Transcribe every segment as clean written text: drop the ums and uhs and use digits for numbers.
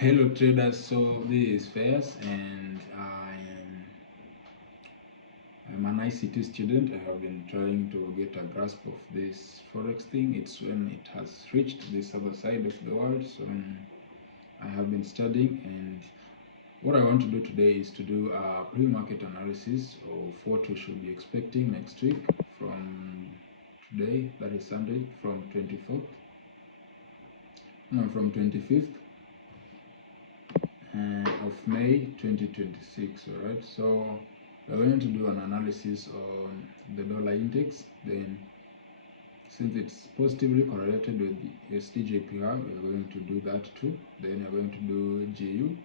Hello traders, so this is Fairs and I'm an ICT student. I have been trying to get a grasp of this forex thing. It's when it has reached this other side of the world, so I have been studying, and what I want to do today is to do a pre-market analysis of what we should be expecting next week from today, that is Sunday, from 25th of May 2026. All right, so we're going to do an analysis on the dollar index. Then, since it's positively correlated with the USDJPY, we're going to do that too. Then we're going to do GU,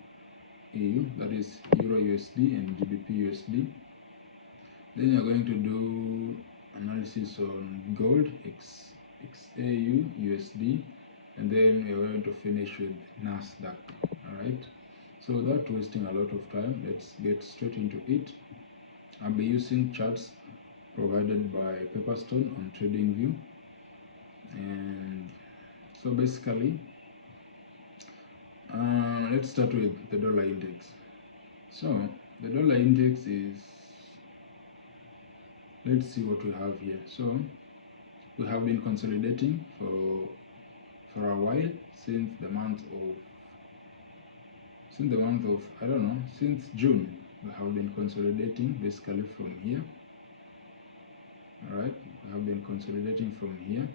EU, that is Euro USD, and GBP USD. Then we're going to do analysis on gold, XAU USD, and then we're going to finish with NASDAQ. All right. So without wasting a lot of time, let's get straight into it. I'll be using charts provided by Pepperstone on TradingView. And so basically, let's start with the dollar index. So the dollar index is, let's see what we have here. So we have been consolidating for a while since the month of since June. We have been consolidating basically from here. All right, we have been consolidating from here.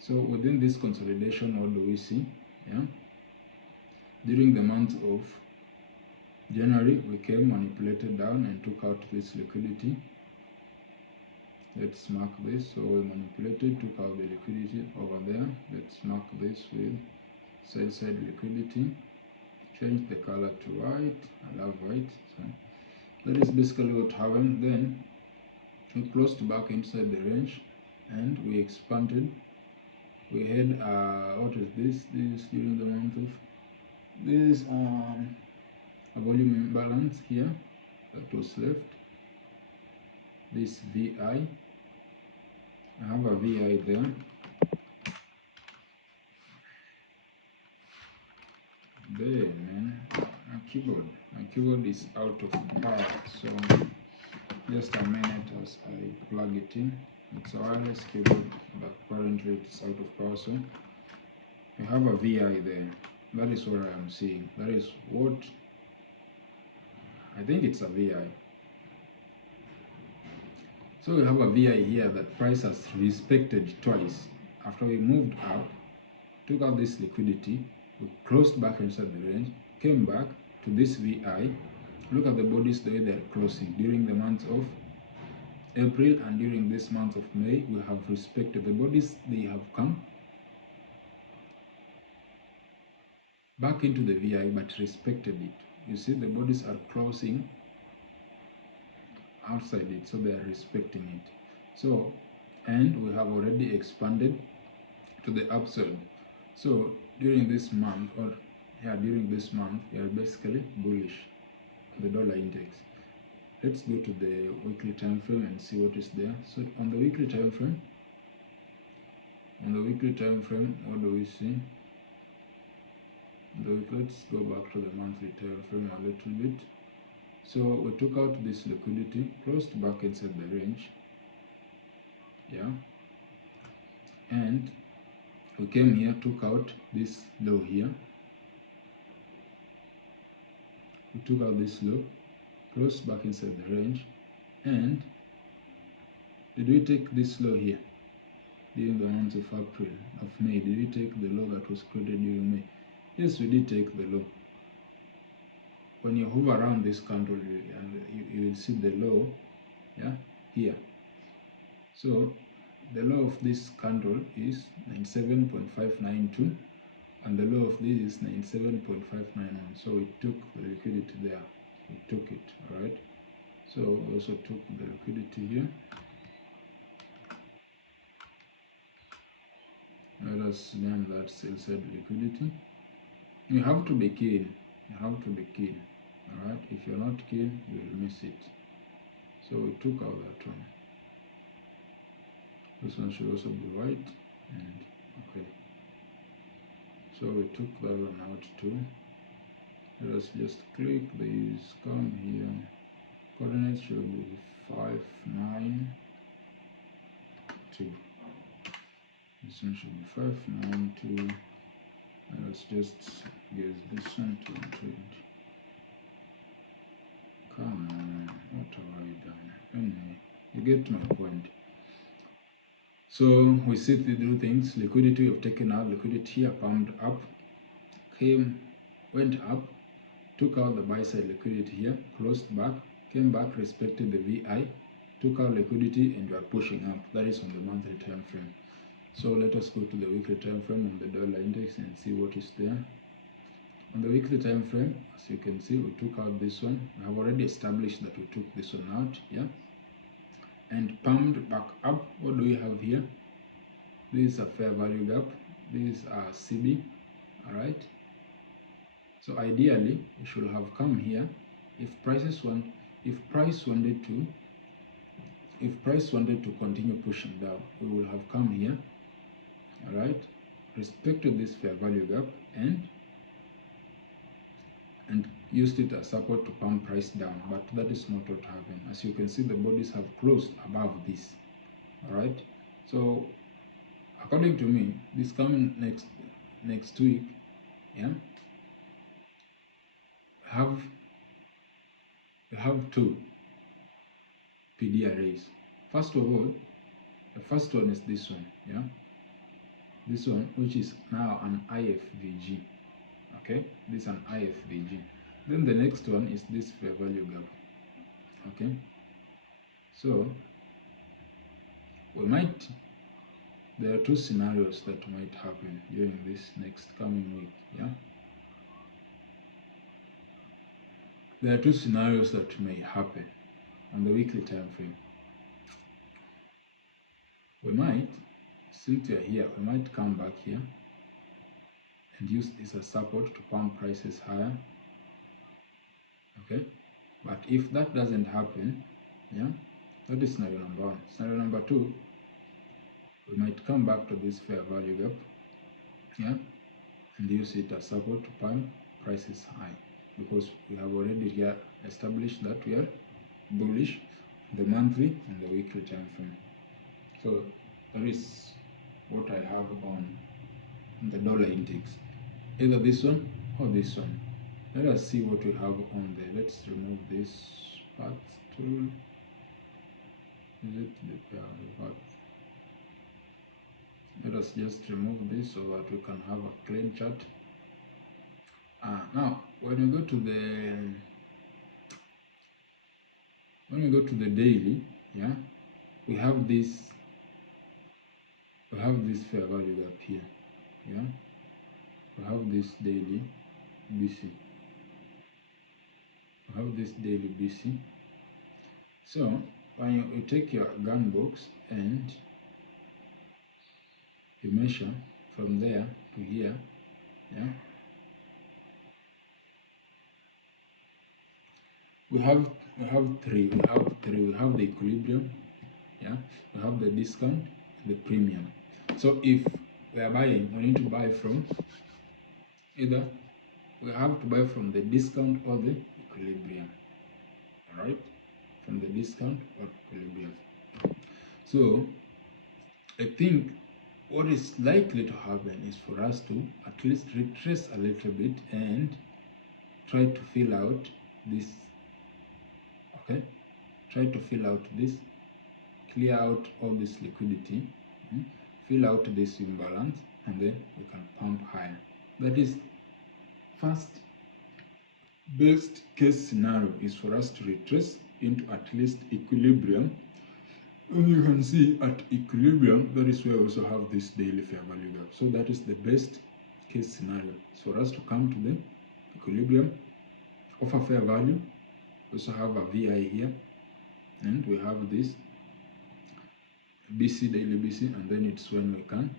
So within this consolidation, what do we see? Yeah, during the month of January, we came manipulated down and took out this liquidity. Let's mark this. So we manipulated, took out the liquidity over there. Let's mark this with side liquidity. Change the color to white. I love white. So that is basically what happened. Then we closed back inside the range and we expanded. We had what is this? This during the month of this a volume imbalance here that was left. This VI. I have a VI there. There, man. My keyboard is out of power, so just a minute as I plug it in. It's a wireless keyboard, but currently it's out of power, so we have a VI there. That is what I am seeing. That is what I think it's a VI. So we have a VI here that price has respected twice. After we moved up, took out this liquidity, we closed back inside the range, came back to this VI. Look at the bodies the way they are closing. During the month of April and during this month of May, we have respected the bodies. They have come back into the VI but respected it. You see, the bodies are closing outside it, so they are respecting it. So, and we have already expanded to the upside. So during this month, during this month, we are basically bullish on the dollar index. Let's go to the weekly time frame and see what is there. So on the weekly time frame, what do we see? Let's go back to the monthly time frame a little bit. So we took out this liquidity, closed back inside the range, yeah, and we came here, took out this low here. We took out this low, closed back inside the range, and did we take this low here during the month of May? Did we take the low that was created during May? Yes, we did take the low. When you hover around this candle, you will see the low, yeah, here. So the low of this candle is 97.592, and the low of this is 97.591. So we took the liquidity there. We took it, all right. So we also took the liquidity here. Let us name that sell side liquidity. You have to be keen. All right. If you're not keen, you will miss it. So we took out that one. This one should also be white. And okay. So we took that one out too. Let us just click this, come here. Coordinates should be 592. This one should be 592. Let's just guess this one to 20. Come on, what have I done? Anyway, you get my point. So we see the two things. Liquidity we've taken out, liquidity here pumped up, went up, took out the buy side liquidity here, closed back, came back, respected the VI, took out liquidity, and we are pushing up. That is on the monthly time frame. So let us go to the weekly time frame on the dollar index and see what is there. On the weekly time frame, as you can see, we took out this one. We have already established that we took this one out, yeah, and pumped back up. What do we have here? This is a fair value gap. This is a CB, all right. So ideally, we should have come here. If price wanted to continue pushing down, we will have come here, all right, respected this fair value gap and used it as support to pump price down, but that is not what happened. As you can see, the bodies have closed above this, all right. So according to me, this coming next week, yeah, we have two PD arrays. First of all, the first one is this one, yeah, this one, which is now an IFVG. Okay, this is an IFVG. Then the next one is this fair value gap. Okay, so there are two scenarios that might happen during this next coming week. Yeah, there are two scenarios that may happen on the weekly time frame. We might, since we are here, we might come back here and use this as support to pump prices higher. Okay, but if that doesn't happen, yeah, that is scenario number one. Scenario number two, we might come back to this fair value gap, yeah, and use it as support to pump prices high, because we have already here established that we are bullish the monthly and the weekly time frame. So that is what I have on the dollar index, either this one or this one. Let us see what we have on there. Let's remove this path tool. Is it the path? Let us just remove this so that we can have a clean chart. Now when we go to the daily, yeah, we have this fair value gap here, yeah, we have this daily BC, So when you take your gun box and you measure from there to here, yeah, we have three. We have the equilibrium, yeah, we have the discount, the premium. So if we are buying, we need to buy from either we have to buy from the discount or the equilibrium, all right, from the discount or equilibrium. So I think what is likely to happen is for us to at least retrace a little bit and try to fill out this, okay, clear out all this liquidity, fill out this imbalance, and then we can pump higher. That is first best case scenario, is for us to retrace into at least equilibrium. As you can see, at equilibrium, that is where we also have this daily fair value gap. So that is the best case scenario. It's for us to come to the equilibrium of a fair value. We also have a VI here, and we have this BC, daily BC, and then it's when we can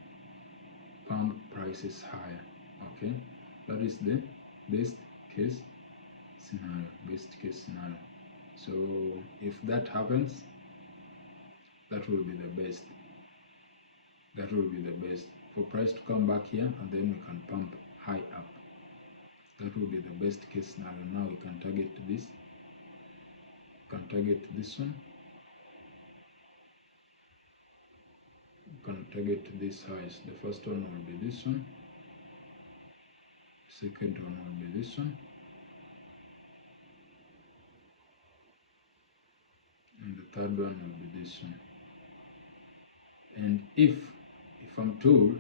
pump prices higher. Okay, that is the best case scenario. So if that happens, that will be the best. For price to come back here, and then we can pump high up. That will be the best case scenario. Now we can target this. We can target this one. We can target this highs. The first one will be this one. The second one will be this one. And the third one will be this one. And if I'm told,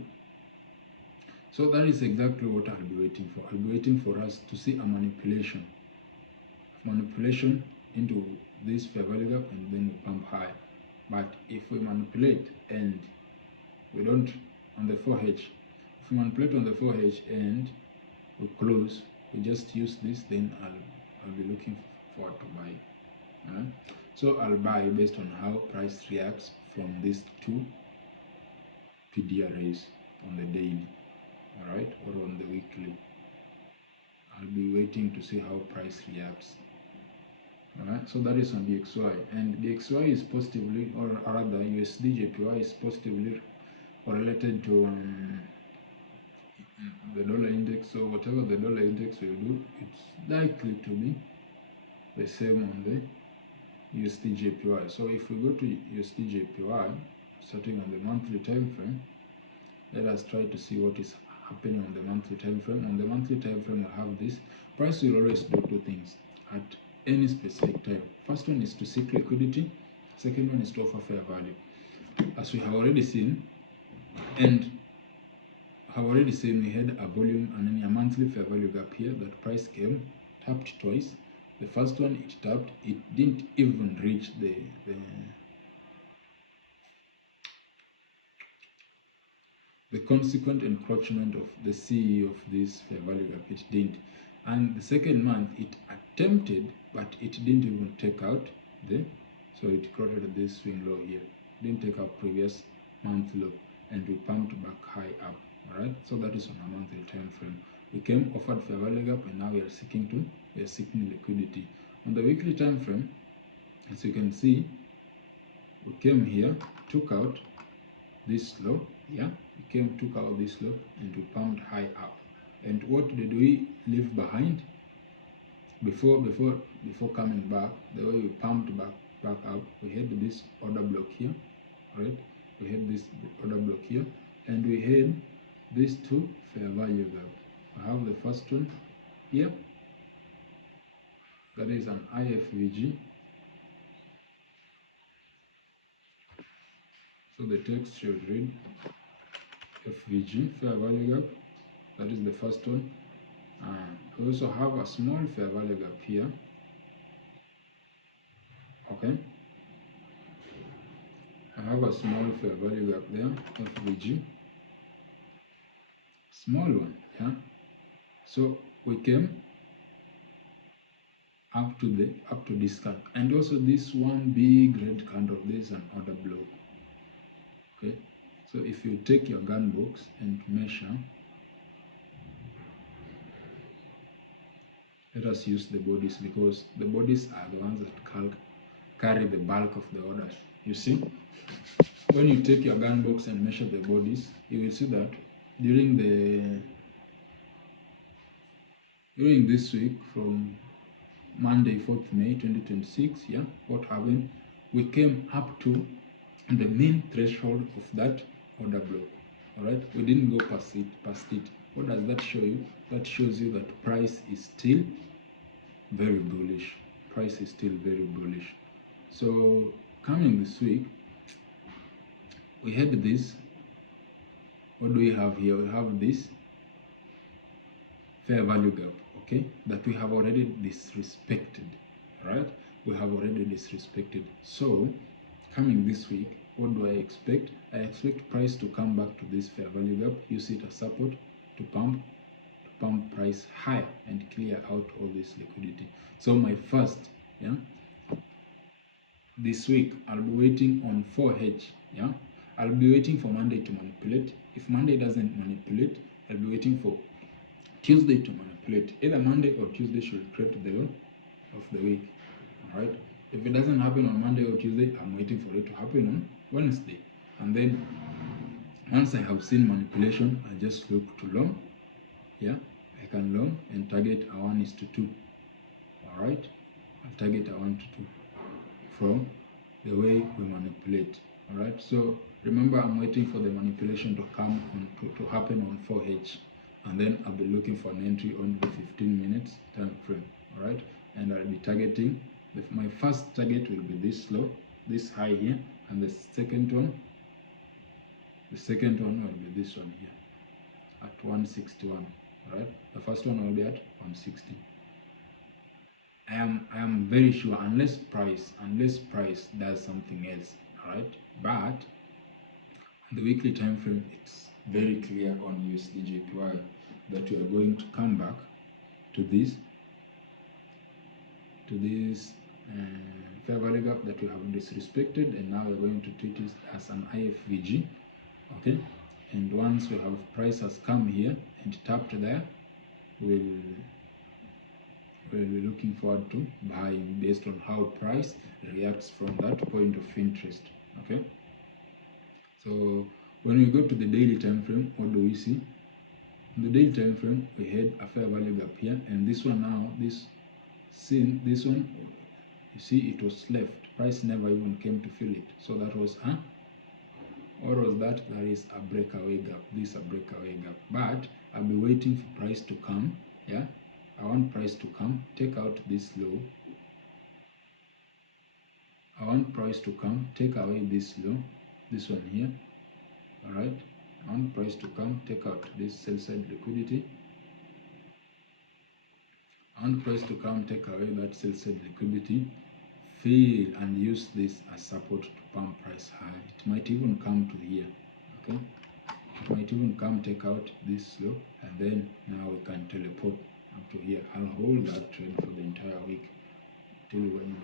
so that is exactly what I'll be waiting for. I'll be waiting for us to see a manipulation into this fair value gap, and then we pump high. But if we manipulate and we don't on the 4H, if we manipulate on the 4H and we close, we just use this, then I'll be looking forward to buy. So I'll buy based on how price reacts from these two PDRAs on the daily, all right, or on the weekly. I'll be waiting to see how price reacts. All right, so that is on DXY, and DXY is positively, or rather USDJPY is positively related to the dollar index. So whatever the dollar index will do, it's likely to be the same on the USDJPY. So if we go to USDJPY, starting on the monthly time frame, let us try to see what is happening on the monthly time frame. On the monthly time frame, we have this. Price will always do two things at any specific time. First one is to seek liquidity. Second one is to offer fair value. As we have already seen, we had a volume and then a monthly fair value gap here that price came, tapped twice. The first one it tapped, it didn't even reach the consequent encroachment of the CE of this fair value gap. It didn't. And the second month it attempted, but it didn't even take out so it created this swing low here. Didn't take out previous month low, and we pumped back high up. All right, so that is on a monthly time frame. We came, offered fair value gap, and now we are seeking liquidity. On the weekly time frame, as you can see, we came here, took out this low, took out this low, and we pumped high up. And what did we leave behind before coming back? The way we pumped back up, we had this order block here, right? We had this order block here, and we had these two fair value gap. I have the first one here, that is an IFVG. So the text should read FVG, fair value gap. That is the first one. We also have a small fair value gap here. Okay. I have a small fair value gap there, FVG. Small one, yeah. So we came up to this cut, and also this one big red candle, this is an order block. Okay, so if you take your gun box and measure, let us use the bodies, because the bodies are the ones that carry the bulk of the orders. You see, when you take your gun box and measure the bodies, you will see that during this week, from Monday, 4th May 2026, what happened? We came up to the main threshold of that order block. All right, we didn't go past it. What does that show you? That shows you that price is still very bullish. Price is still very bullish. So coming this week, we had this. What do we have here? We have this fair value gap, okay, that we have already disrespected, right? We have already disrespected. So coming this week, what do I expect? I expect price to come back to this fair value gap, use it as support to pump price higher and clear out all this liquidity. So my first, this week I'll be waiting on 4H, I'll be waiting for Monday to manipulate. If Monday doesn't manipulate, I'll be waiting for Tuesday to manipulate. Either Monday or Tuesday should create the low of the week. All right. If it doesn't happen on Monday or Tuesday, I'm waiting for it to happen on Wednesday. And then once I have seen manipulation, I just look to long. I African long and target a 1:2. All right, I'll target a 1:2 from the way we manipulate. All right, so remember, I'm waiting for the manipulation to come on, to happen on 4H, and then I'll be looking for an entry on the 15 minutes time frame. All right, and I'll be targeting, my first target will be this low, this high here, and the second one will be this one here at 161. All right, the first one will be at 160. I am very sure, unless price does something else. All right, but on the weekly time frame, it's very clear on USDJPY that we are going to come back to this fair value gap that we have disrespected, and now we're going to treat it as an IFVG. Okay, and once we have price has come here and tapped there, we'll be looking forward to buying based on how price reacts from that point of interest. Okay, so when we go to the daily time frame, what do we see? In the daily time frame, we had a fair value gap here, and this one now, this one, you see, it was left. Price never even came to fill it. So that was what was that? That is a breakaway gap. This is a breakaway gap. But I'll be waiting for price to come. Yeah, I want price to come, take out this low. I want price to come, take away this low, this one here. All right, I want price to come, take out this sell side liquidity. I want price to come, take away that sell side liquidity, fill and use this as support to pump price high. It might even come to here. Okay, it might even come, take out this low, and then now we can teleport up to here. I'll hold that trade for the entire week till when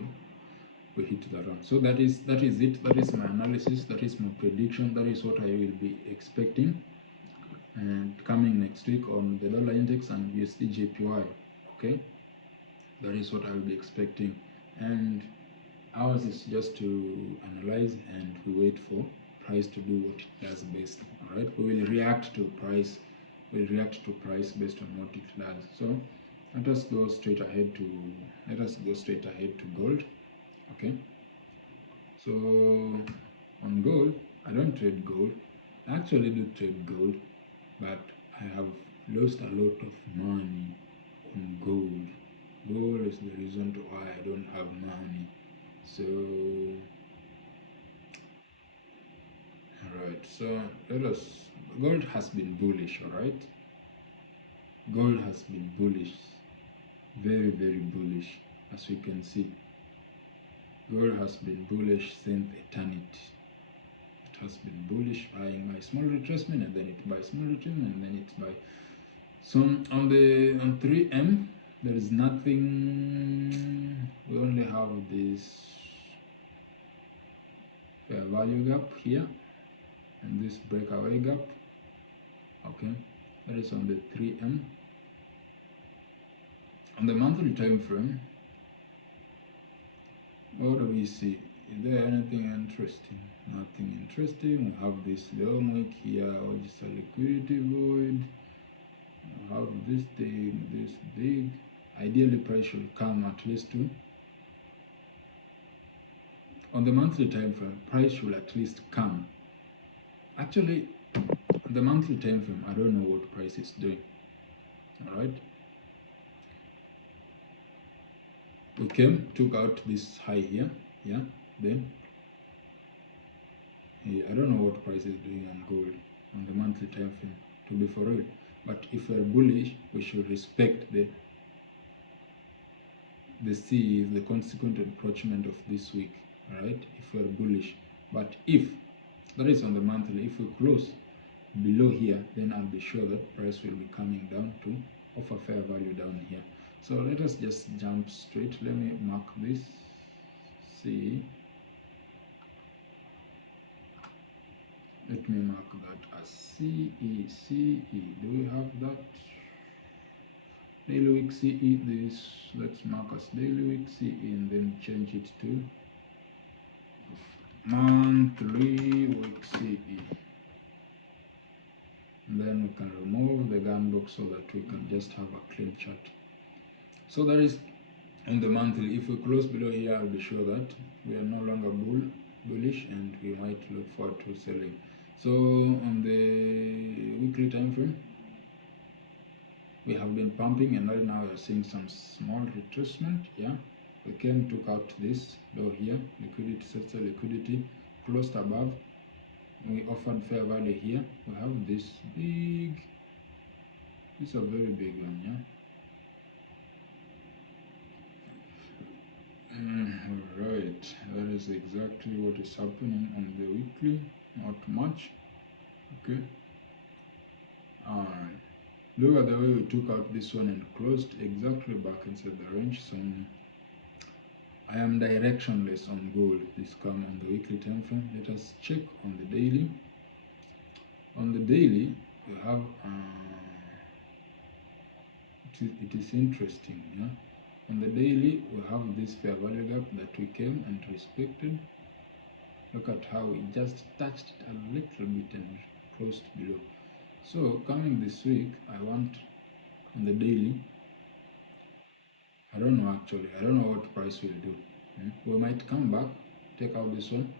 we hit the run. So that is it. That is my analysis. That is my prediction. That is what I will be expecting and coming next week on the dollar index and USDJPY. Okay, that is what I will be expecting, and ours is just to analyze and we wait for price to do what it does best. All right, we will react to price. We'll react to price based on what it does. So let us go straight ahead to gold. Okay, so on gold, I don't trade gold. I actually do trade gold, but I have lost a lot of money on gold. Gold is the reason to why I don't have money. So all right, so gold has been bullish. All right, gold has been bullish, very, very bullish, as you can see. Gold has been bullish since eternity. It has been bullish, buying by small retracement, and then it buys small retracement, and then it buys. So on 3M, there is nothing. We only have this fair value gap here and this breakaway gap. Okay, that is on the 3M. On the monthly time frame, what do we see? Is there anything interesting? Nothing interesting. We have this long wick here, which is a liquidity void. We have this thing, this big. Ideally, price should come at least to. On the monthly time frame, price should at least come. Actually, on the monthly time frame, I don't know what price is doing. All right. We came, took out this high here, yeah, then I don't know what price is doing on gold on the monthly time frame, to be for real. But if we're bullish, we should respect the C, the consequent encroachment of this week, all right, if we're bullish. But if that is on the monthly, if we close below here, then I'll be sure that price will be coming down to offer fair value down here. So let us just jump straight. Let me mark this C. Let me mark that as CE. Do we have that? Daily week CE. This, let's mark as daily week CE and then change it to monthly week CE. and then we can remove the gun box so that we can just have a clean chart. So that is on the monthly. If we close below here, I'll be sure that we are no longer bullish and we might look forward to selling. So on the weekly time frame, we have been pumping, and right now we are seeing some small retracement. Yeah, we came, took out this low here, liquidity, settle liquidity, closed above. We offered fair value here. We have this big, this is a very big one. Yeah. Alright, that is exactly what is happening on the weekly, not much. Okay. Alright. Look at the way we took out this one and closed exactly back inside the range. So I am directionless on gold. This come on the weekly time frame. Let us check on the daily. On the daily, we have it is interesting. Yeah. On the daily, we have this fair value gap that we came and respected. Look at how we just touched it a little bit and closed below. So coming this week, I want on the daily, I don't know actually, I don't know what price will do. We might come back, take out this one,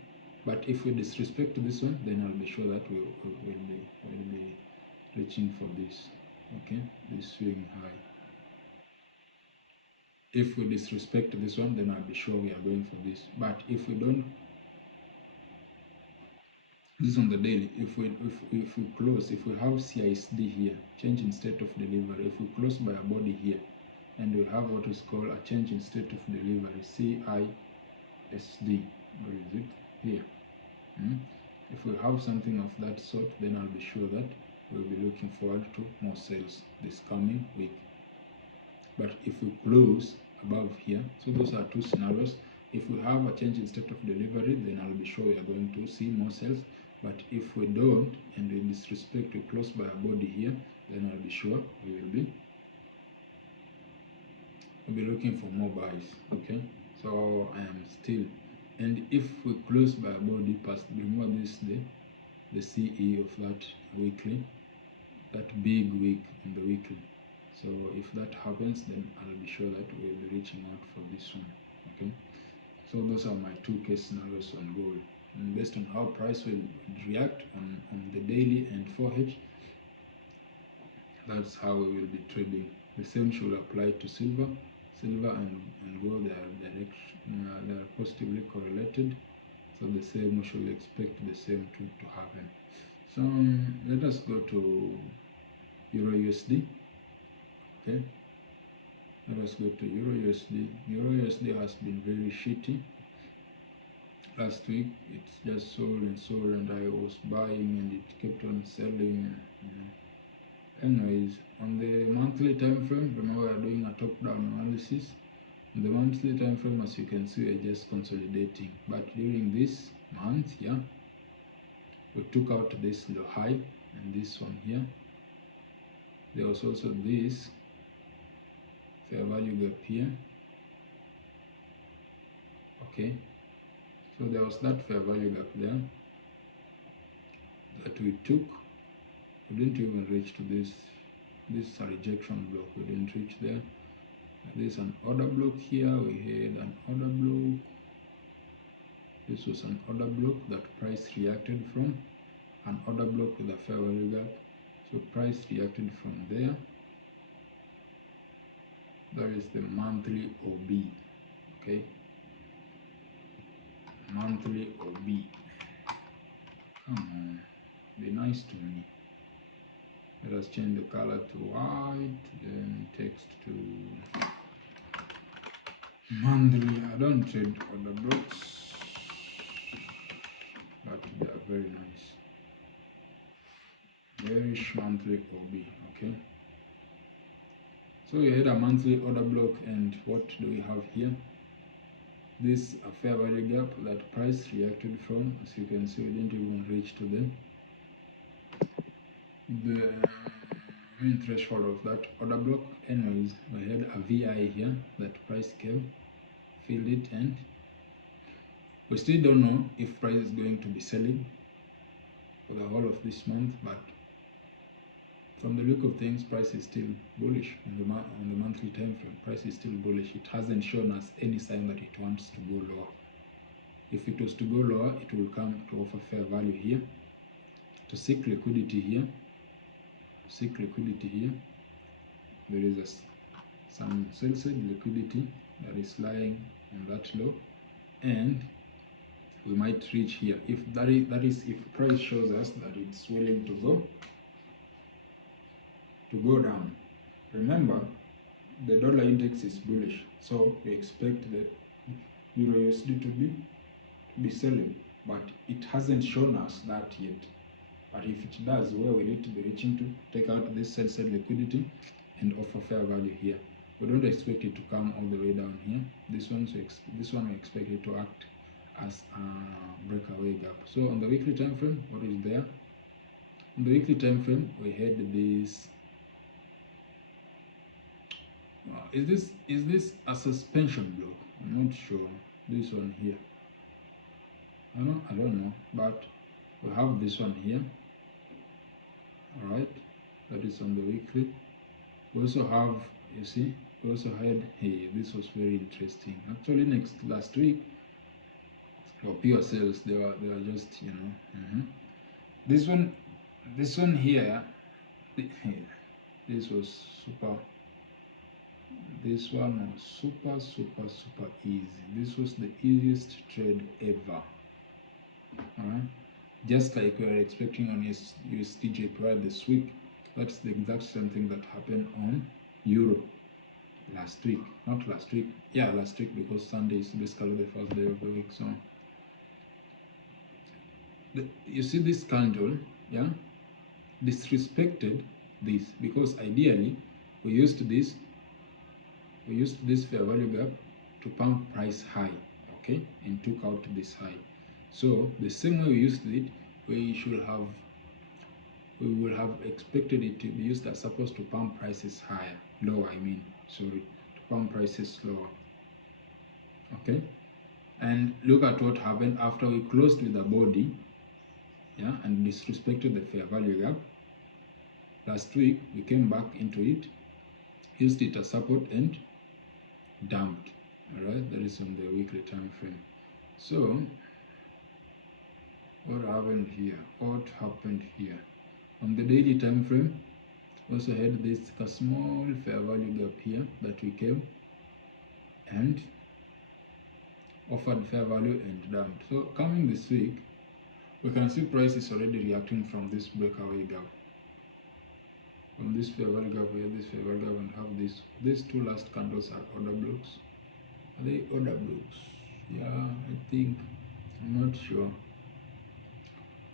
but if we disrespect this one, then I'll be sure that we'll be reaching for this, okay, this swing high. If we disrespect this one, then I'll be sure we are going for this. But if we don't, this is on the daily. If we close, if we have CISD here, change in state of delivery, if we close by a body here, and we have what is called a change in state of delivery, CISD, where is it? Here. If we have something of that sort, then I'll be sure that we'll be looking forward to more sales this coming week. But if we close above here, so those are two scenarios. If we have a change in state of delivery, then I'll be sure we are going to see more sales. But if we don't, and we disrespect, we close by a body here, then I'll be sure we will be looking for more buys. Okay, so I am still, and if we close by a body past, remember this, the CE of that weekly, that big week in the weekly. So if that happens, then I'll be sure that we'll be reaching out for this one. Okay, so those are my two case scenarios on gold, and based on how price will react on the daily and 4H, that's how we will be trading. The same should apply to silver. Silver and gold, they are positively correlated, so the same, we should expect the same to happen. So let us go to EURUSD. Okay, let us go to EURUSD. EURUSD has been very shitty. Last week it's just sold, and I was buying and it kept on selling. Anyways, on the monthly time frame, remember we are doing a top-down analysis. In the monthly time frame, as you can see, we're just consolidating. But during this month, yeah, we took out this low high and this one here. There was also this fair value gap here. Okay, so there was that fair value gap there that we took. We didn't even reach to this. This is a rejection block. We didn't reach there. There's an order block here. We had an order block. This was an order block that price reacted from. An order block with a fair value gap. So price reacted from there. That is the monthly OB. Okay. Monthly OB. Come on. Be nice to me. Let us change the color to white, then text to monthly. I don't trade order blocks, but they are very nice. Very monthly OB. Okay. So we had a monthly order block, and what do we have here? This a fair value gap that price reacted from. As you can see, we didn't even reach to the main threshold of that order block. Anyways, we had a VI here that price came, filled it, and we still don't know if price is going to be selling for the whole of this month, but from the look of things, price is still bullish on the monthly time frame. Price is still bullish. It hasn't shown us any sign that it wants to go lower. If it was to go lower, it will come to offer fair value here, to seek liquidity here, There is some sell-side liquidity that is lying on that low, and we might reach here. If that is if price shows us that it's willing to go down. Remember, the dollar index is bullish, so we expect the EURUSD to be selling, but it hasn't shown us that yet. But if it does, where we need to be reaching to take out this sell-side liquidity and offer fair value here. We don't expect it to come all the way down here. This one we expect it to act as a breakaway gap. So on the weekly time frame, what is there? On the weekly time frame, we had this. Is this a suspension block? I'm not sure. This one here. I don't know, but we have this one here. All right, that is on the weekly. We also have, you see, we also had, hey, this was very interesting. Actually, last week, for pure sales, they were just, you know, this one here, this was super. This one was super easy. This was the easiest trade ever. Alright, just like we are expecting on USDJPY this week. That's the exact same thing that happened on Euro last week. Not last week. Yeah, last week, because Sunday is basically the first day of the week. So you see this candle, yeah, disrespected this, because ideally we used this fair value gap to pump price high, okay, and took out this high. So the same way we used it, we will have expected it to be used as supposed to pump prices higher, lower, to pump prices lower. Okay, and look at what happened after we closed with the body, yeah, and disrespected the fair value gap. Last week we came back into it, used it as support and dumped. All right, that is on the weekly time frame. So what happened here? On the daily time frame, also had this small fair value gap here that we came and offered fair value and dumped. So coming this week, we can see price is already reacting from this breakaway gap. From this fair value gap, we have this fair value gap and have these two last candles are order blocks. Are they order blocks? Yeah, I think. I'm not sure.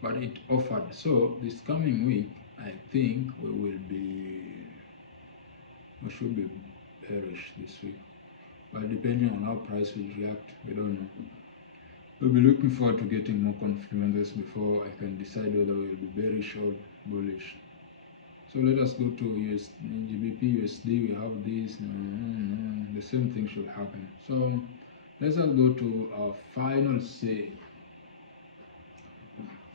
But it offered. So this coming week, I think we should be bearish this week. But depending on how price will react, we don't know. We'll be looking forward to getting more confluences before I can decide whether we'll be bearish or bullish. So let us go to GBP USD. We have this. The same thing should happen. So let's go to our final say.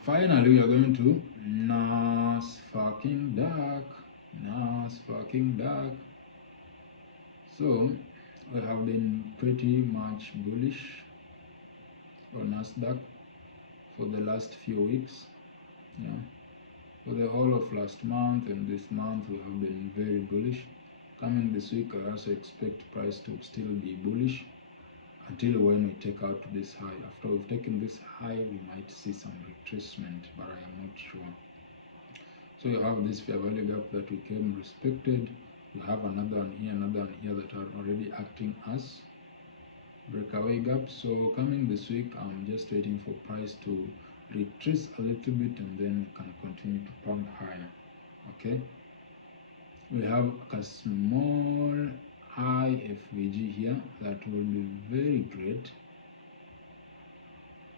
Finally, we are going to NAS fucking dark. So we have been pretty much bullish on Nasdaq for the last few weeks. Yeah. For the whole of last month and this month, we have been very bullish. Coming this week, I also expect price to still be bullish until when we take out this high. After we've taken this high, we might see some retracement, but I am not sure. So you have this fair value gap that we came respected. You have another one here that are already acting as breakaway gap. So coming this week, I'm just waiting for price to retrace a little bit and then we can continue to pump higher. Okay, we have a small high FVG here that will be very great,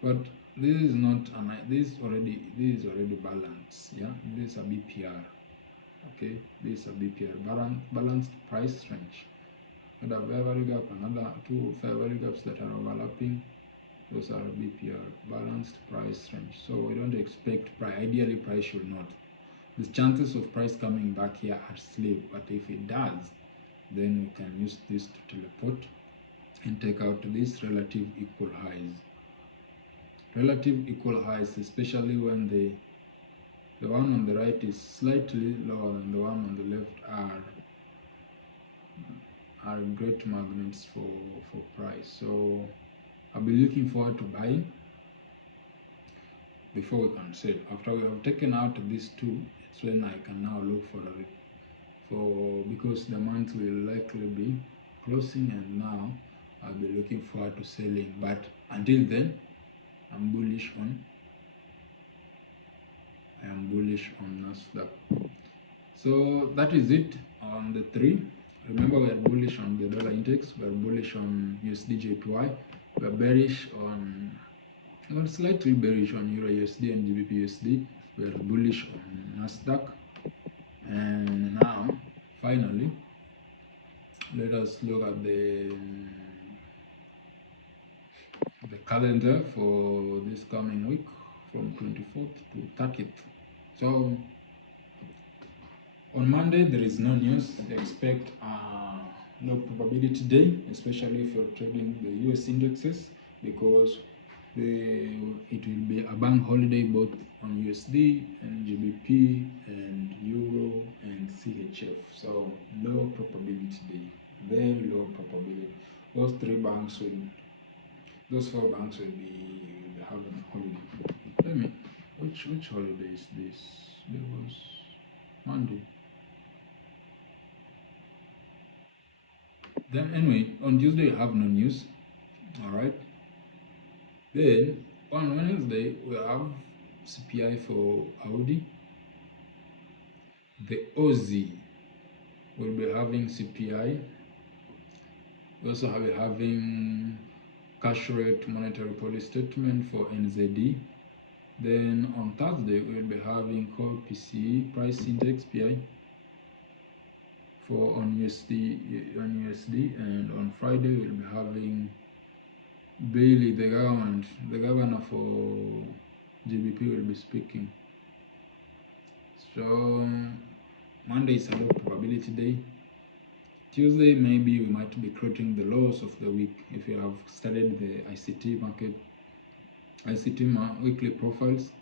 but this is not this is already balanced. Yeah, this is a BPR. Okay, this is a BPR, balanced price range. And a fair value gap, another two fair value gaps that are overlapping. Those are BPR, balanced price range. So we don't expect price. Ideally, price should not The chances of price coming back here are slim, but if it does, then we can use this to teleport and take out these relative equal highs. Relative equal highs, especially when the one on the right is slightly lower than the one on the left, are great magnets for price. So I'll be looking forward to buying before we can sell. After we have taken out these two, it's when I can now look because the month will likely be closing, and now I'll be looking forward to selling. But until then, I am bullish on NASDAQ. So that is it on the three. Remember, we are bullish on the dollar index, we are bullish on USDJPY, we are bearish on, well, slightly bearish on EURUSD and GBP/USD. We are bullish on NASDAQ. And now, finally, let us look at the calendar for this coming week from 24th to 30th. So on Monday, there is no news. Expect a low probability day, especially if you're trading the US indexes, because it will be a bank holiday both on USD and GBP and Euro and CHF. So low probability day, very low probability. Those four banks will be having a holiday. Let me, which holiday is this? There was Monday. Then anyway, on Tuesday I have no news. Alright. Then on Wednesday we have CPI for Audi. The Aussie will be having CPI. We also have having cash rate monetary policy statement for NZD. Then on Thursday we'll be having core PCE price index PI for on USD, and on Friday we'll be having Bailey, the governor for GBP, will be speaking. So Monday is a low probability day. Tuesday, maybe we might be creating the lows of the week. If you have studied the ICT market, weekly profiles,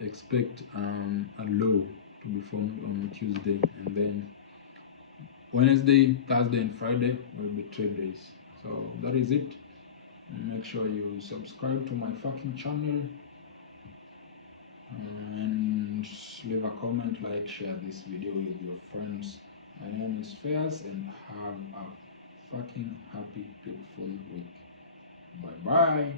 expect a low to be formed on Tuesday, and then Wednesday, Thursday, and Friday will be trade days. So that is it. Make sure you subscribe to my fucking channel and leave a comment, like, share this video with your friends. My name is Fairs, and have a fucking happy, beautiful week. Bye bye.